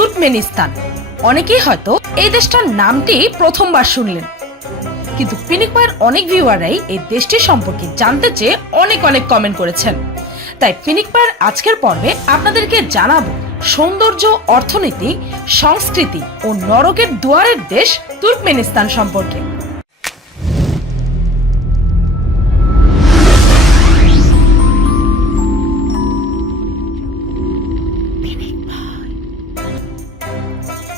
Turkmenistan. অনেকেই হয়তো এই দেশটার নামটি প্রথমবার শুনলেন, কিন্তু পিনিক বয়ের অনেক ভিউয়াররাই এই দেশটির সম্পর্কে জানতে চেয়ে অনেক কমেন্ট করেছেন। তাই পিনিক বয়ের আজকের পর্বে আপনাদেরকে জানাবো সৌন্দর্য, অর্থনীতি, সংস্কৃতি ও নরকের দুয়ারের দেশ তুর্কমেনিস্তান সম্পর্কে।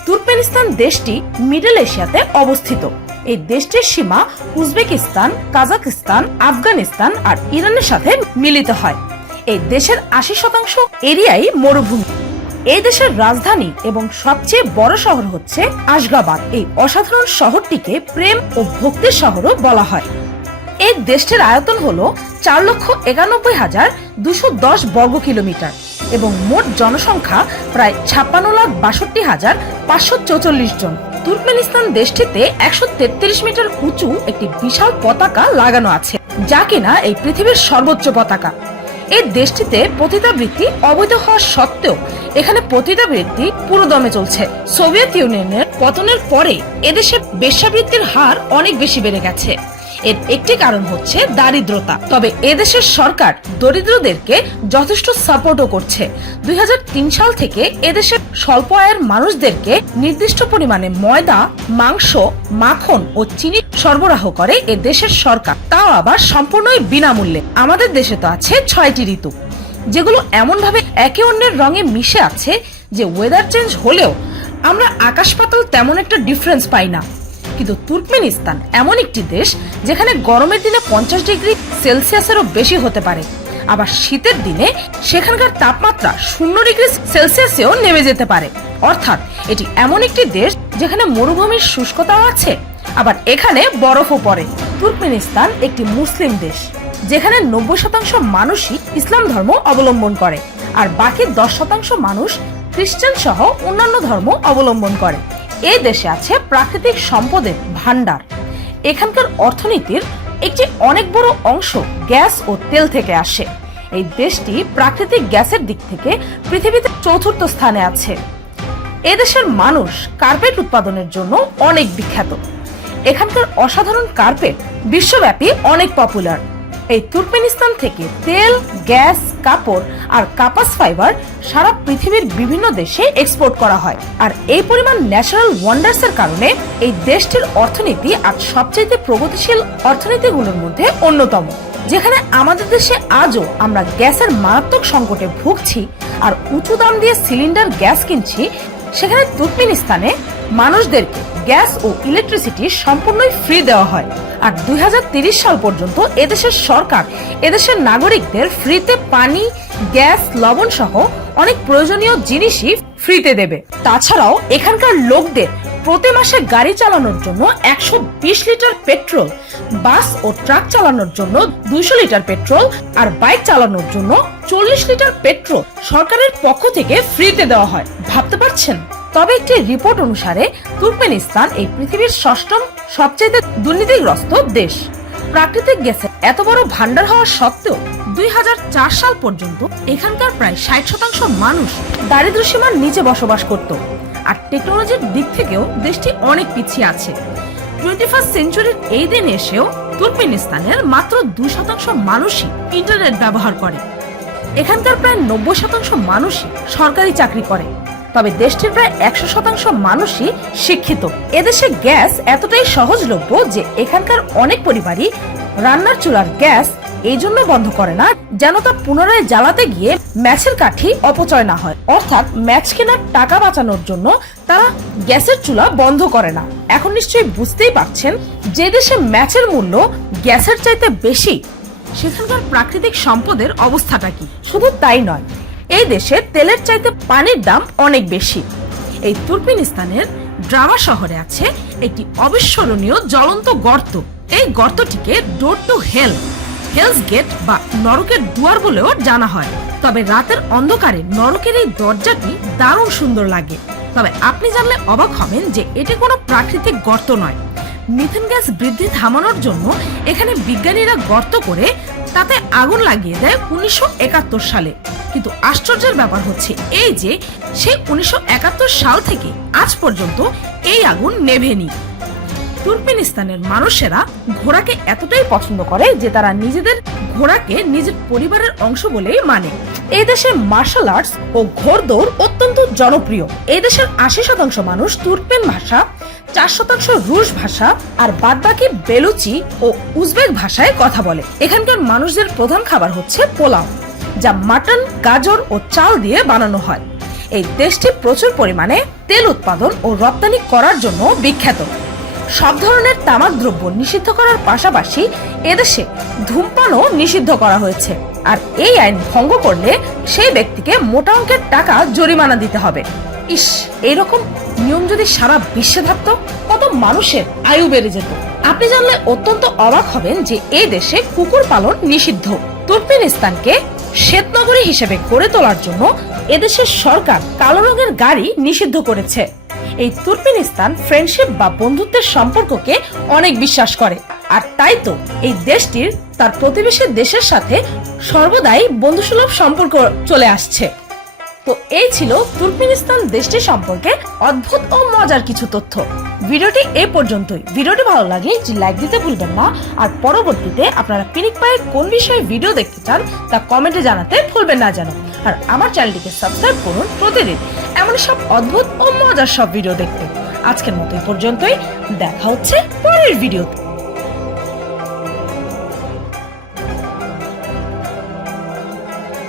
তুর্কমেনিস্তান দেশটি মিডল এশিয়াতে অবস্থিত। এই দেশটির সীমা উজবেকিস্তান, কাজাকিস্তান, আফগানিস্তান আর ইরানের সাথে মিলিত হয়। এই দেশের ৮০% এরিয়াই মরুভূমি। এই দেশের রাজধানী এবং সবচেয়ে বড় শহর হচ্ছে আশগাবাদ। এই অসাধারণ শহরটিকে প্রেম ও ভক্তির শহরও বলা হয়। এই দেশটির আয়তন হলো ৪,৯১,২১০ বর্গ কিলোমিটার এবং মোট জনসংখ্যা প্রায় ৫৬,৬২,৫৪৪ জন। তুর্কমেনিস্তান দেশটিতে ১৩৩ মিটার উঁচু একটি বিশাল পতাকা লাগানো আছে, যা কিনা এই পৃথিবীর সর্বোচ্চ পতাকা। এই দেশটিতে পতিতাবৃত্তি অবৈধ হওয়া সত্ত্বেও এখানে পতিতাবৃত্তি পুরোদমে চলছে। সোভিয়েত ইউনিয়নের পতনের পরে এদেশে বেশ্যাবৃত্তির হার অনেক বেশি বেড়ে গেছে। এর একটি কারণ হচ্ছে দারিদ্রতা। তবে এদেশের সরকার দরিদ্রদেরকে যথেষ্ট সাপোর্টও করছে। ২০০৩ সাল থেকে এদেশের স্বল্প আয়ের মানুষদেরকে নির্দিষ্ট পরিমাণে ময়দা, মাংস, মাখন ও চিনি সরবরাহ করে এ দেশের সরকার, তাও আবার সম্পূর্ণই বিনামূল্যে। আমাদের দেশে তো আছে ৬টি ঋতু, যেগুলো এমন ভাবে একে অন্যের রঙে মিশে আছে যে ওয়েদার চেঞ্জ হলেও আমরা আকাশ পাতাল তেমন একটা ডিফারেন্স পাই না। কিন্তু তুর্কমেনিস্তান এমন একটি দেশ যেখানে গরমের দিনে ৫০ ডিগ্রি সেলসিয়াসেরও বেশি হতে পারে, আবার শীতের দিনে সেখানকার তাপমাত্রা ০ ডিগ্রি সেলসিয়াসেও নেমে যেতে পারে। অর্থাৎ এটি এমন একটি দেশ যেখানে মরুভূমির শুষ্কতাও আছে, আবার এখানে বরফও পড়ে। তুর্কমেনিস্তান একটি মুসলিম দেশ, যেখানে ৯০% মানুষই ইসলাম ধর্ম অবলম্বন করে আর বাকি ১০% মানুষ খ্রিস্টান সহ অন্যান্য ধর্ম অবলম্বন করে। এই দেশে আছে প্রাকৃতিক সম্পদের ভান্ডার। এখানকার অর্থনীতির একটি অনেক বড় অংশ গ্যাস ও তেল থেকে আসে। এই দেশটি প্রাকৃতিক গ্যাসের দিক থেকে পৃথিবীতে ৪র্থ স্থানে আছে। এদেশের মানুষ কার্পেট উৎপাদনের জন্য অনেক বিখ্যাত। এখানকার অসাধারণ কার্পেট বিশ্বব্যাপী অনেক পপুলার। এই তুর্কমেনিস্তান থেকে তেল, গ্যাস, কাপড় আর কাপাস ফাইবার সারা পৃথিবীর বিভিন্ন দেশে এক্সপোর্ট করা হয়। আর এই পরিমাণ ন্যাচারাল ওয়ান্ডার্স এর কারণে এই দেশটির অর্থনীতি আজ সবচেয়ে প্রগতিশীল অর্থনীতিগুলোর মধ্যে অন্যতম। যেখানে আমাদের দেশে আজও আমরা গ্যাসের মারাত্মক সংকটে ভুগছি আর উঁচু দাম দিয়ে সিলিন্ডার গ্যাস কিনছি, সেখানে তুর্কমেনিস্তানে মানুষদেরকে গ্যাস ও ইলেকট্রিসিটি সম্পূর্ণই ফ্রি দেওয়া হয়। আর ২০৩০ সাল পর্যন্ত এদেশের সরকার এদেশের নাগরিকদের ফ্রিতে পানি, গ্যাস, লবণ সহ অনেক প্রয়োজনীয় জিনিসই ফ্রিতে দেবে। তাছাড়াও এখানকার লোকদের প্রতি মাসে গাড়ি চালানোর জন্য ১২০ লিটার পেট্রোল, বাস ও ট্রাক চালানোর জন্য ২০০ লিটার পেট্রোল আর বাইক চালানোর জন্য ৪০ লিটার পেট্রোল সরকারের পক্ষ থেকে ফ্রিতে দেওয়া হয়। ভাবতে পারছেন? তবে একটি রিপোর্ট অনুসারে তুর্কমেনিস্তান এই পৃথিবীর ৬ম সবচেয়ে দুর্নীতিগ্রস্ত দেশ। প্রাকৃতিক গ্যাসের এত বড় ভান্ডার হওয়া সত্ত্বেও ২০০৪ সাল পর্যন্ত এখানকার প্রায় ৬০% মানুষ দারিদ্র্য সীমার নিচে বসবাস করত। আর টেকনোলজির দিক থেকেও দেশটি অনেক পিছিয়ে আছে। 21st সেঞ্চুরির এই দিন এসেও তুর্কমেনিস্তানের মাত্র ২% মানুষই ইন্টারনেট ব্যবহার করে। এখানকার প্রায় ৯০% মানুষই সরকারি চাকরি করে। তবে দেশটির প্রায় ১০০% মানুষই শিক্ষিত। এদেশে গ্যাস এতটাই সহজলভ্য যে এখানকার অনেক পরিবারই রান্নার চুলার গ্যাস এই জন্য বন্ধ করে না যেন তা পুনরায় জ্বালাতে গিয়ে ম্যাচের কাঠি অপচয় না হয়। অর্থাৎ ম্যাচ কেনার টাকা বাঁচানোর জন্য তারা গ্যাসের চুলা বন্ধ করে না। এখন নিশ্চয়ই বুঝতেই পারছেন, যে দেশে ম্যাচের মূল্য গ্যাসের চাইতে বেশি, সেখানকার প্রাকৃতিক সম্পদের অবস্থাটা কি? শুধু তাই নয়, এই দেশে তেলের চাইতে পানির দাম অনেক বেশি। এই তুর্কমেনিস্তানের ড্রামা শহরে আছে একটি অবিস্মরণীয় জ্বলন্ত গর্ত। এই গর্তটিকে ডোর টু হেলস গেট বা নরকের দুয়ার বলেও জানা হয়। তবে রাতের অন্ধকারে নরকের এই দরজাটি দারুণ সুন্দর লাগে। তবে আপনি জানলে অবাক হবেন যে এটি কোনো প্রাকৃতিক গর্ত নয়। মিথেন গ্যাস বৃদ্ধি থামানোর জন্য এখানে বিজ্ঞানীরা গর্ত করে তাতে আগুন লাগিয়ে দেয় 1971 সালে। কিন্তু আশ্চর্যের ব্যাপার হচ্ছে এই যে সেই 1971 সাল থেকে আজ পর্যন্ত এই আগুন নেভেনি। তুর্কমেনিস্তানের মানুষেরা ঘোড়াকে এতটাই পছন্দ করে যে তারা নিজেদের ঘোড়াকে নিজের পরিবারের অংশ বলেই মানে। এই দেশে মার্শাল আর্টস ও ঘোড়দৌড় অত্যন্ত জনপ্রিয়। এই দেশের 80% মানুষ তুর্কমেন ভাষা, 4% রুশ ভাষা আর বাদবাকি বেলুচি ও উজবেক ভাষায় কথা বলে। এখানকার মানুষদের প্রধান খাবার হচ্ছে পোলাও, যা মাটন, গাজর ও চাল দিয়ে বানানো হয়। এই দেশটি প্রচুর পরিমাণে তেল উৎপাদন ও রপ্তানি করার জন্য বিখ্যাত। সব ধরনের তামাক দ্রব্য নিষিদ্ধ করার পাশাপাশি এদেশে ধূমপানও নিষিদ্ধ করা হয়েছে। আর এই আইন ভঙ্গ করলে সেই ব্যক্তিকে মোটা অঙ্কের টাকা জরিমানা দিতে হবে। ইস, এইরকম নিয়ম যদি সারা বিশ্বে থাকতো কত মানুষের আয়ু বেড়ে যেত। আপনি জানলে অত্যন্ত অবাক হবেন যে এই দেশে কুকুর পালন নিষিদ্ধ। তুর্কমেনিস্তানকে শ্বেতনগরী হিসেবে গড়ে তোলার জন্য এদেশের সরকার কালো রঙের গাড়ি নিষিদ্ধ করেছে। এই তুর্কমেনিস্তান ফ্রেন্ডশিপ বা বন্ধুত্বের সম্পর্ককে অনেক বিশ্বাস করে, আর তাই তো এই দেশটির তার প্রতিবেশী দেশের সাথে সর্বদাই বন্ধুসুলভ সম্পর্ক চলে আসছে। তো এই ছিল তুর্কমেনিস্তান দেশটি সম্পর্কে অদ্ভুত ও মজার কিছু তথ্য। ভিডিওটি এই পর্যন্তই। ভিডিওটি ভালো লাগলে লাইক দিতে ভুলবেন না, আর পরবর্তীতে আপনারা পিনিক পায়ের কোন বিষয়ে ভিডিও দেখতে চান তা কমেন্টে জানাতে ভুলবেন না যেন। আর আমার চ্যানেলটিকে সাবস্ক্রাইব করুন প্রতিদিন এমন সব অদ্ভুত ও মজার সব ভিডিও দেখতে। আজকের মতো এই পর্যন্তই, দেখা হচ্ছে পরের ভিডিওতে।